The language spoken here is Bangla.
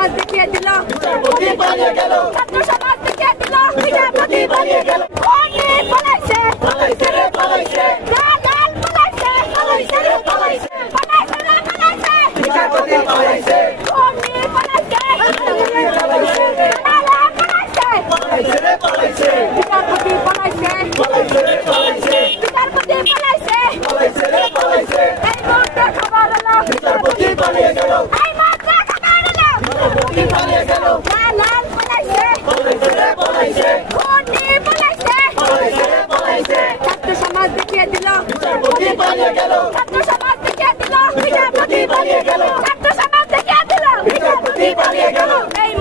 সমাজ দেখিয়ে দিল বিচারপতি পালিয়ে গেল ছাত্র সমাজ দেখিয়ে দিল বিচারপতি পালিয়ে গেল অনেক পালাইছে পালাইছে রে পালাইছে লাল পালাইছে পালাইছে রে পালাইছে পালাইছে রে পালাইছে বিচারপতি পালাইছে অনেক পালাইছে পালাইছে পালাইছে রে পালাইছে বিচারপতি পালাইছে পালাইছে রে পালাইছে বিচারপতি পালাইছে পালাইছে রে পালাইছে এই মুহূর্তে খবর হলো বিচারপতি পালিয়ে গেল এই মুহূর্তে খবর হলো বিচারপতি পালিয়ে গেল লাল পালাইছে পালাইছে রে পালাইছে অনেক পালাইছে পালাইছে রে পালাইছে ছাত্র সমাজ দেখিয়ে দিল বিচারপতি পালিয়ে গেল ছাত্র সমাজ দেখিয়ে দিল বিচারপতি পালিয়ে গেল ছাত্র সমাজ দেখিয়ে দিল বিচারপতি পালিয়ে গেল এই